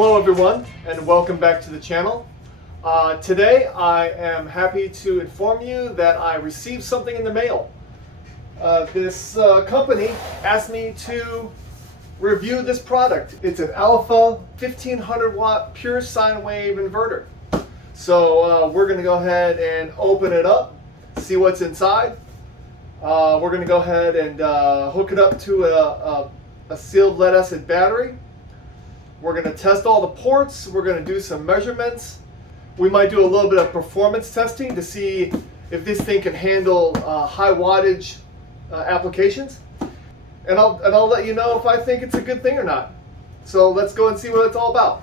Hello everyone, and welcome back to the channel. Today I am happy to inform you that I received something in the mail. This company asked me to review this product. It's an ALFFAA 1500 watt pure sine wave inverter. So we're going to go ahead and open it up, see what's inside. We're going to go ahead and hook it up to a sealed lead acid battery. We're going to test all the ports. We're going to do some measurements. We might do a little bit of performance testing to see if this thing can handle high wattage applications. And I'll let you know if I think it's a good thing or not. So let's go and see what it's all about.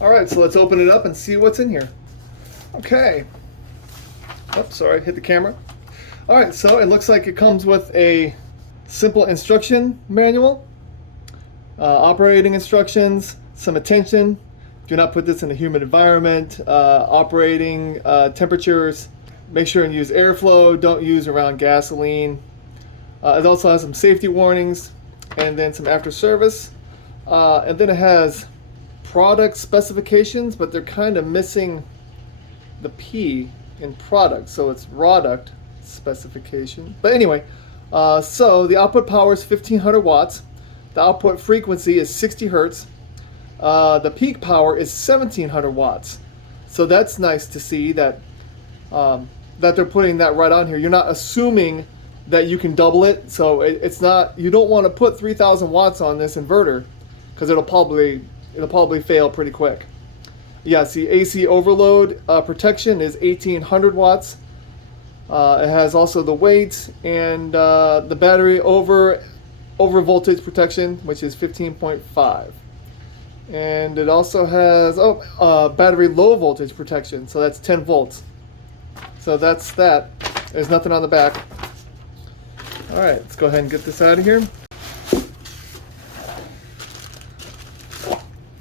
All right, so let's open it up and see what's in here. Okay. Oops, sorry, hit the camera. All right, so it looks like it comes with a simple instruction manual. Operating instructions, some attention. Do not put this in a humid environment. Operating temperatures. Make sure and use airflow. Don't use around gasoline. It also has some safety warnings and then some after service. And then it has product specifications, but they're kind of missing the P in product. So it's product specification. But anyway, so the output power is 1500 watts. The output frequency is 60 hertz. The peak power is 1700 watts. So that's nice to see that that they're putting that right on here. You're not assuming that you can double it. So it's not. You don't want to put 3000 watts on this inverter because it'll probably fail pretty quick. Yeah, see, AC overload protection is 1800 watts. It has also the weight and the battery over voltage protection, which is 15.5. And it also has battery low voltage protection, so that's 10 volts. So that's that. There's nothing on the back. All right, let's go ahead and get this out of here.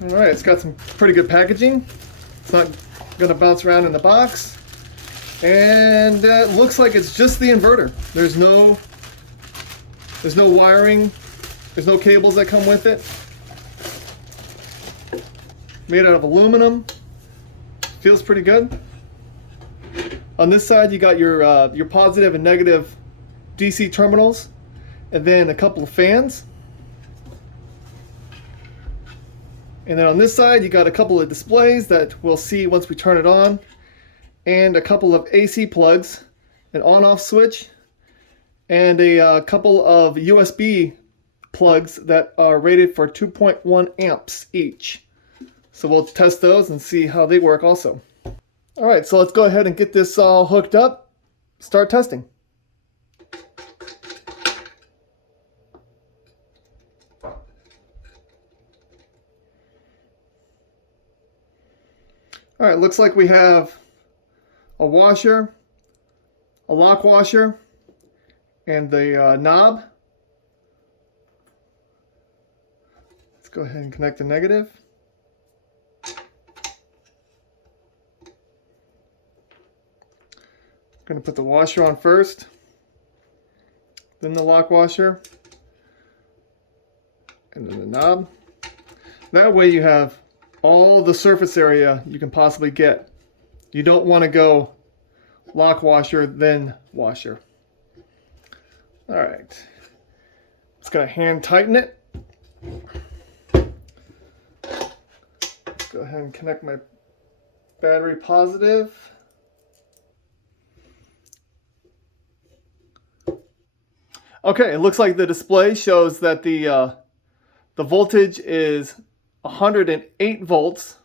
All right, it's got some pretty good packaging. It's not going to bounce around in the box. And it looks like it's just the inverter. There's no wiring. There's no cables that come with it. Made out of aluminum. Feels pretty good. On this side, you got your positive and negative DC terminals, and then a couple of fans. And then on this side, you got a couple of displays that we'll see once we turn it on, and a couple of AC plugs, an on-off switch, and a couple of USB plugs that are rated for 2.1 amps each. So we'll test those and see how they work also. All right, so let's go ahead and get this all hooked up, start testing. All right, looks like we have a washer, a lock washer, and the knob. Let's go ahead and connect the negative. I'm going to put the washer on first, then the lock washer, and then the knob. That way you have all the surface area you can possibly get. You don't want to go lock washer, then washer. All right, just going to hand tighten it. Let's go ahead and connect my battery positive. Okay, it looks like the display shows that the voltage is 108 volts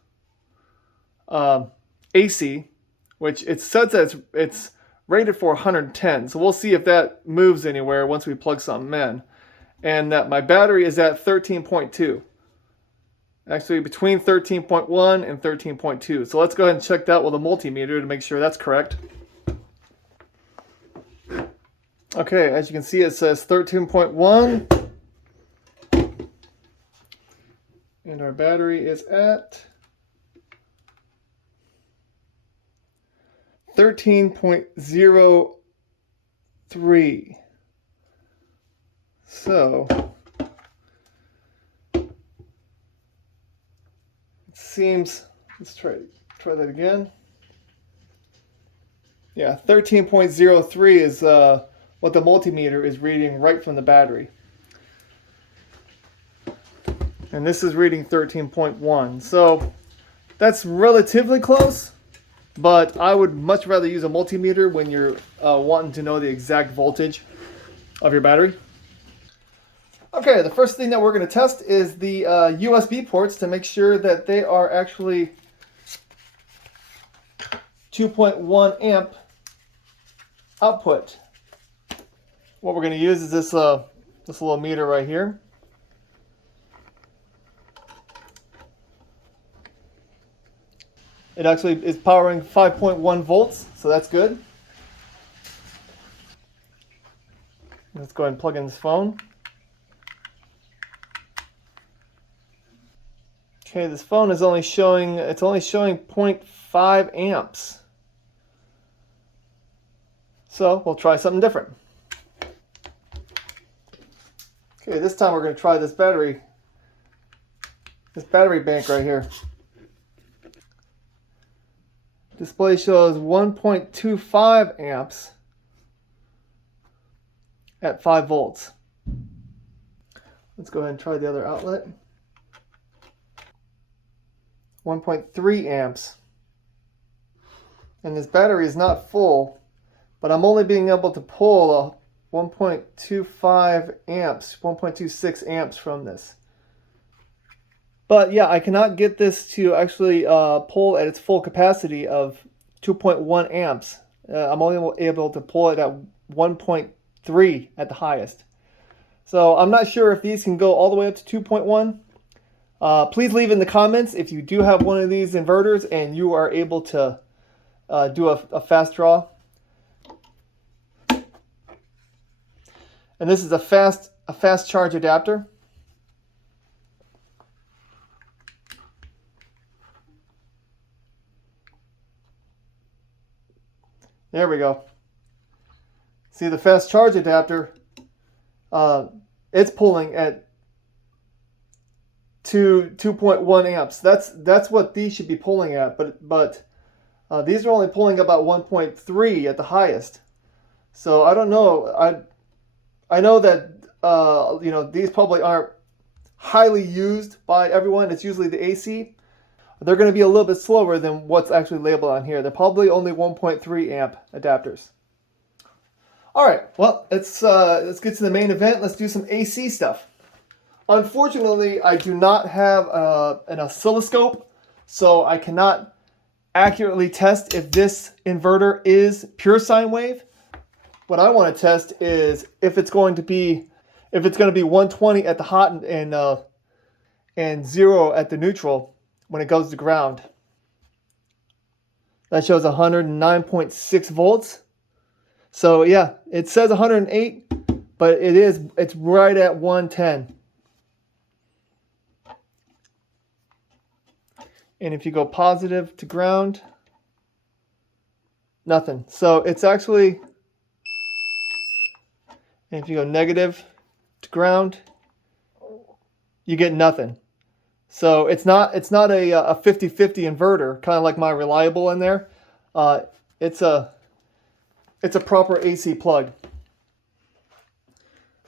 AC, which it says that it's rated for 110. So we'll see if that moves anywhere once we plug something in. And that my battery is at 13.2. Actually, between 13.1 and 13.2. So let's go ahead and check that with a multimeter to make sure that's correct. Okay, as you can see, it says 13.1. And our battery is at 13.03. So seems, let's try that again. Yeah, 13.03 is what the multimeter is reading right from the battery. And this is reading 13.1. So that's relatively close, but I would much rather use a multimeter when you're wanting to know the exact voltage of your battery. Okay, the first thing that we're going to test is the USB ports to make sure that they are actually 2.1 amp output. What we're going to use is this little meter right here. It actually is powering 5.1 volts, so that's good. Let's go ahead and plug in this phone. Okay, this phone is only showing 0.5 amps. So we'll try something different. Okay, this time we're going to try this battery bank right here. Display shows 1.25 amps at 5 volts. Let's go ahead and try the other outlet. 1.3 amps. And this battery is not full, but I'm only being able to pull a 1.25 amps, 1.26 amps from this. But yeah, I cannot get this to actually pull at its full capacity of 2.1 amps. I'm only able to pull it at 1.3 at the highest. So I'm not sure if these can go all the way up to 2.1. Please leave in the comments if you do have one of these inverters and you are able to do a fast draw. And this is a fast charge adapter. There we go. See, the fast charge adapter, it's pulling at 2.1 amps. That's what these should be pulling at, but these are only pulling about 1.3 at the highest. So I don't know. I know that these probably aren't highly used by everyone. It's usually the AC. They're going to be a little bit slower than what's actually labeled on here. They're probably only 1.3 amp adapters. All right, well, let's get to the main event. Let's do some AC stuff. Unfortunately, I do not have an oscilloscope, so I cannot accurately test if this inverter is pure sine wave. What I want to test is if it's going to be 120 at the hot and 0 at the neutral when it goes to ground. That shows 109.6 volts. So yeah, it says 108, but it's right at 110. And if you go positive to ground, nothing. So it's actually, and if you go negative to ground, you get nothing. So it's not a 50-50 inverter, kind of like my reliable in there. It's a proper AC plug.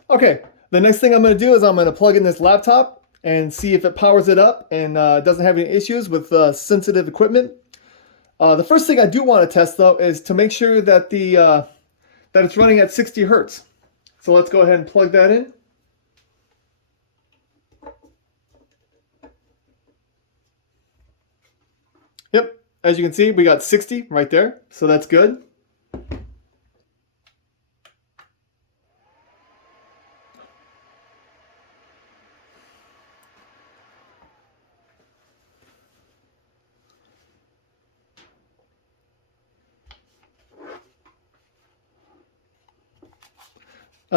Okay, the next thing I'm going to do is I'm going to plug in this laptop and see if it powers it up and doesn't have any issues with sensitive equipment. The first thing I do want to test though is to make sure that that it's running at 60 hertz. So let's go ahead and plug that in. Yep, as you can see, we got 60 right there, so that's good.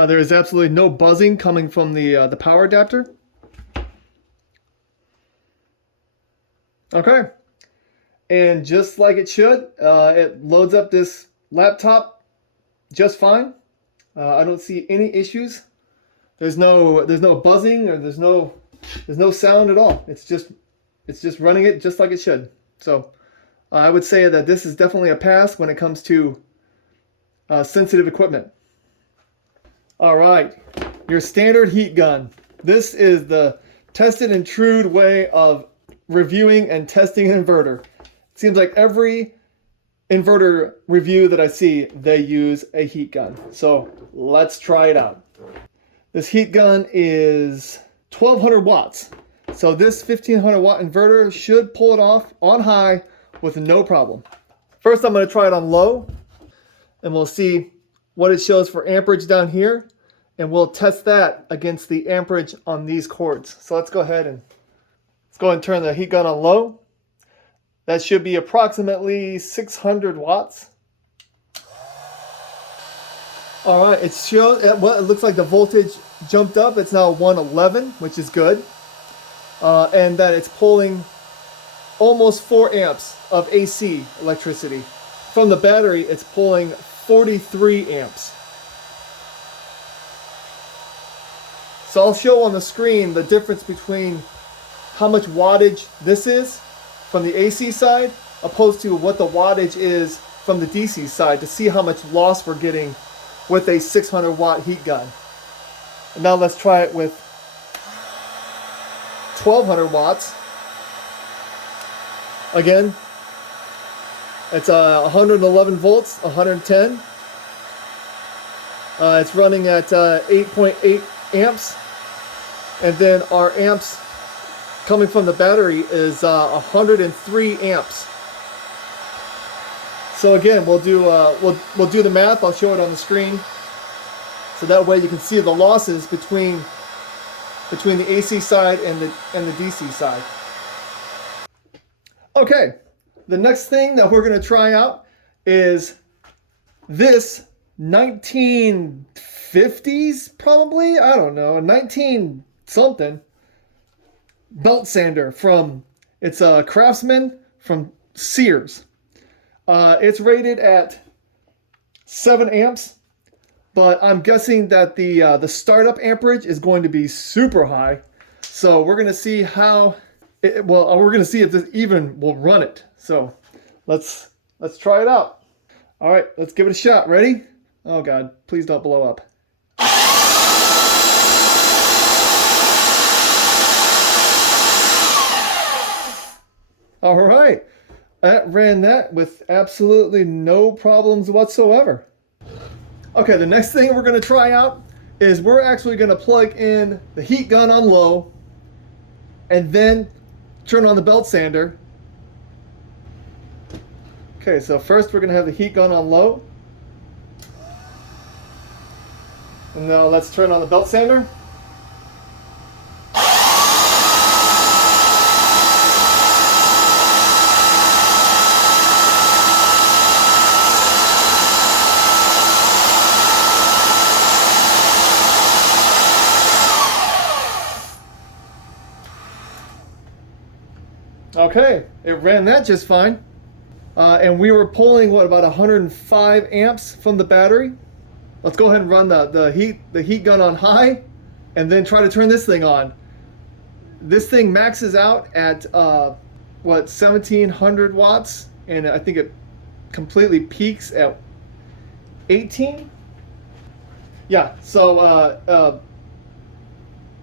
There is absolutely no buzzing coming from the power adapter. Okay. And just like it should, it loads up this laptop just fine. I don't see any issues. There's no buzzing or there's no sound at all. It's just It's just running it just like it should. So I would say that this is definitely a pass when it comes to sensitive equipment. All right, your standard heat gun. This is the tested and true way of reviewing and testing an inverter. It seems like every inverter review that I see, they use a heat gun. So let's try it out. This heat gun is 1200 watts. So this 1500 watt inverter should pull it off on high with no problem. First, I'm going to try it on low, and we'll see what it shows for amperage down here, and we'll test that against the amperage on these cords. So let's go ahead and turn the heat gun on low. That should be approximately 600 watts. All right, it shows, well, it looks like the voltage jumped up. It's now 111, which is good. And that it's pulling almost 4 amps of AC electricity. From the battery, it's pulling 43 amps. So I'll show on the screen the difference between how much wattage this is from the AC side opposed to what the wattage is from the DC side to see how much loss we're getting with a 600 watt heat gun. And now let's try it with 1200 watts. Again, it's 111 volts, 110. It's running at 8.8 amps. And then our amps coming from the battery is 103 amps. So again, we'll do the math. I'll show it on the screen, so that way you can see the losses between the AC side and the DC side. Okay, the next thing that we're going to try out is this 1950s, probably, I don't know, a 19 something belt sander from, it's a Craftsman from Sears. It's rated at 7 amps, but I'm guessing that the startup amperage is going to be super high. So we're going to see how we're going to see if this even will run it. So let's try it out. All right, let's give it a shot. Ready? Oh God, please don't blow up. All right, that ran that with absolutely no problems whatsoever. Okay, the next thing we're going to try out is we're actually going to plug in the heat gun on low and then turn on the belt sander. Okay, so first we're going to have the heat gun on low. And now let's turn on the belt sander. Okay, it ran that just fine. And we were pulling, what, about 105 amps from the battery. Let's go ahead and run the heat gun on high and then try to turn this thing on. This thing maxes out at, what, 1700 watts, and I think it completely peaks at 18. Yeah, so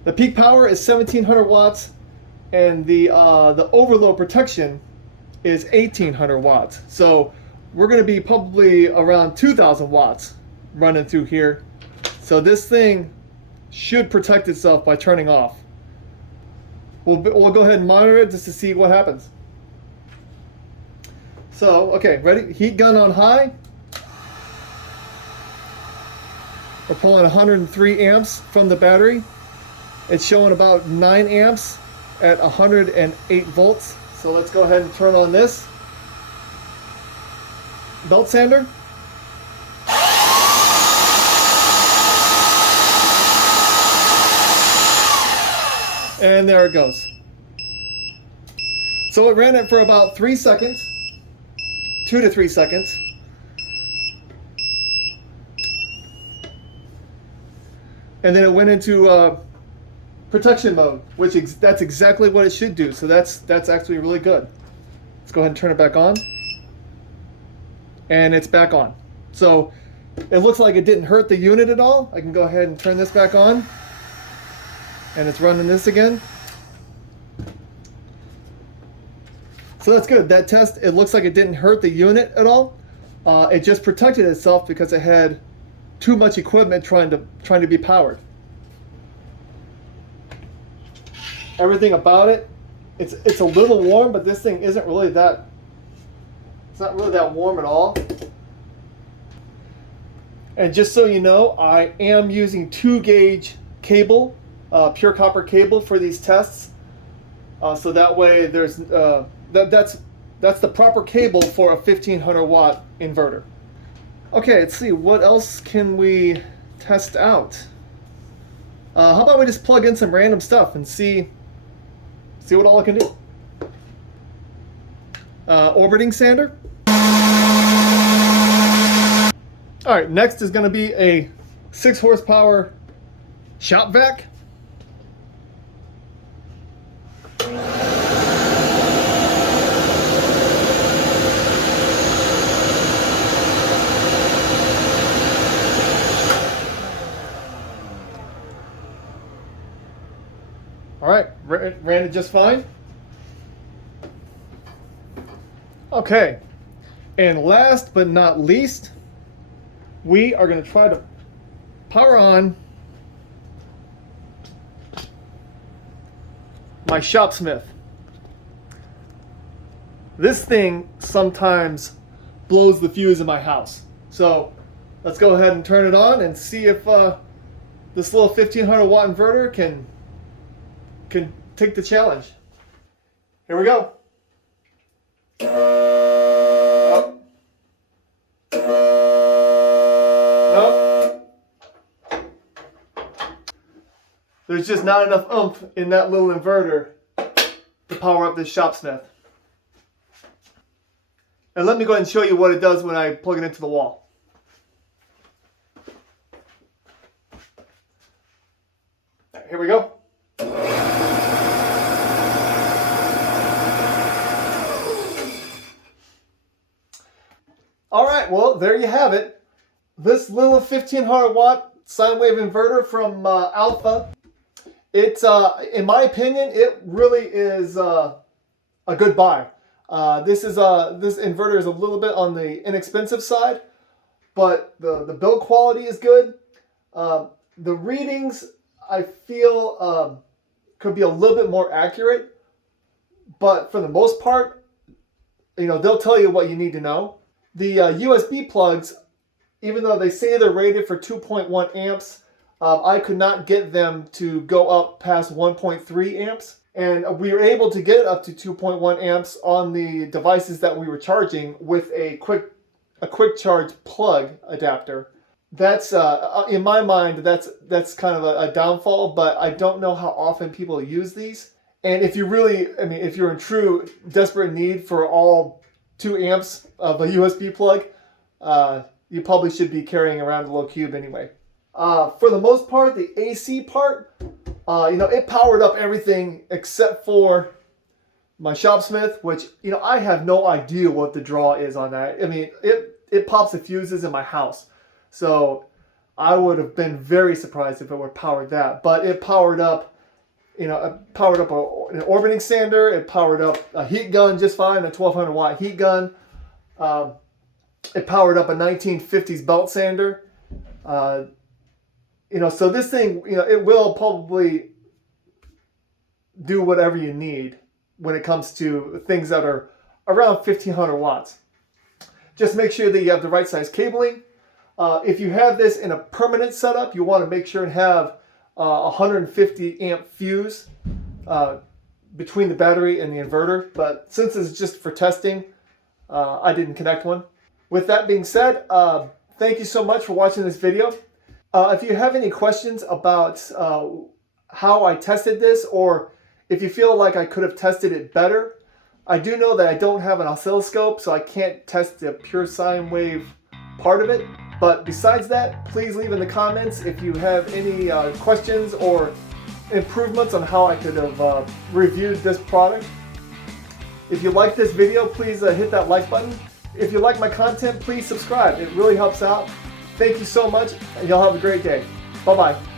the peak power is 1700 watts. And the overload protection is 1800 watts. So we're going to be probably around 2000 watts running through here. So this thing should protect itself by turning off. We'll go ahead and monitor it just to see what happens. So, okay, ready? Heat gun on high. We're pulling 103 amps from the battery. It's showing about 9 amps at 108 volts. So let's go ahead and turn on this belt sander. And there it goes. So it ran it for about 3 seconds, 2 to 3 seconds. And then it went into protection mode, which that's exactly what it should do. So that's actually really good. Let's go ahead and turn it back on. And it's back on. So it looks like it didn't hurt the unit at all. I can go ahead and turn this back on. And it's running this again. So that's good. That test, it looks like it didn't hurt the unit at all. It just protected itself because it had too much equipment trying to be powered. Everything about it, it's a little warm, but this thing isn't really that. It's not really that warm at all. And just so you know, I am using 2-gauge cable, pure copper cable for these tests. So that way, there's that's the proper cable for a 1500-watt inverter. Okay, let's see, what else can we test out? How about we just plug in some random stuff and see what all it can do. Orbiting sander. All right, next is going to be a 6 horsepower shop vac. All right, ran it just fine. Okay, and last but not least, we are going to try to power on my Shopsmith. This thing sometimes blows the fuse in my house. So let's go ahead and turn it on and see if this little 1500-watt inverter can take the challenge. Here we go. There's just not enough oomph in that little inverter to power up this Shopsmith. And let me go ahead and show you what it does when I plug it into the wall. Here we go. All right, well, there you have it. This little 1500-watt sine wave inverter from ALFFAA. It's, in my opinion, it really is a good buy. This inverter is a little bit on the inexpensive side, but the build quality is good. The readings, I feel, could be a little bit more accurate, but for the most part, you know, they'll tell you what you need to know. The USB plugs, even though they say they're rated for 2.1 amps, I could not get them to go up past 1.3 amps. And we were able to get it up to 2.1 amps on the devices that we were charging with a quick charge plug adapter. That's, in my mind, that's kind of a downfall, but I don't know how often people use these. And if you really, I mean, if you're in true desperate need for all 2 amps of a USB plug, you probably should be carrying around a little cube anyway. For the most part, the AC part, you know, it powered up everything except for my Shopsmith, which, you know, I have no idea what the draw is on that. I mean, it pops the fuses in my house. So I would have been very surprised if it would powered that. But it powered up, you know, it powered up an orbiting sander. It powered up a heat gun just fine, a 1200-watt heat gun. It powered up a 1950s belt sander. You know, so this thing, you know, it will probably do whatever you need when it comes to things that are around 1500 watts. Just make sure that you have the right size cabling. If you have this in a permanent setup, you want to make sure and have a 150 amp fuse between the battery and the inverter. But since it's just for testing, I didn't connect one. With that being said, thank you so much for watching this video. If you have any questions about how I tested this, or if you feel like I could have tested it better, I do know that I don't have an oscilloscope, so I can't test the pure sine wave part of it. But besides that, please leave in the comments if you have any questions or improvements on how I could have reviewed this product. If you like this video, please hit that like button. If you like my content, please subscribe. It really helps out. Thank you so much, and y'all have a great day. Bye-bye.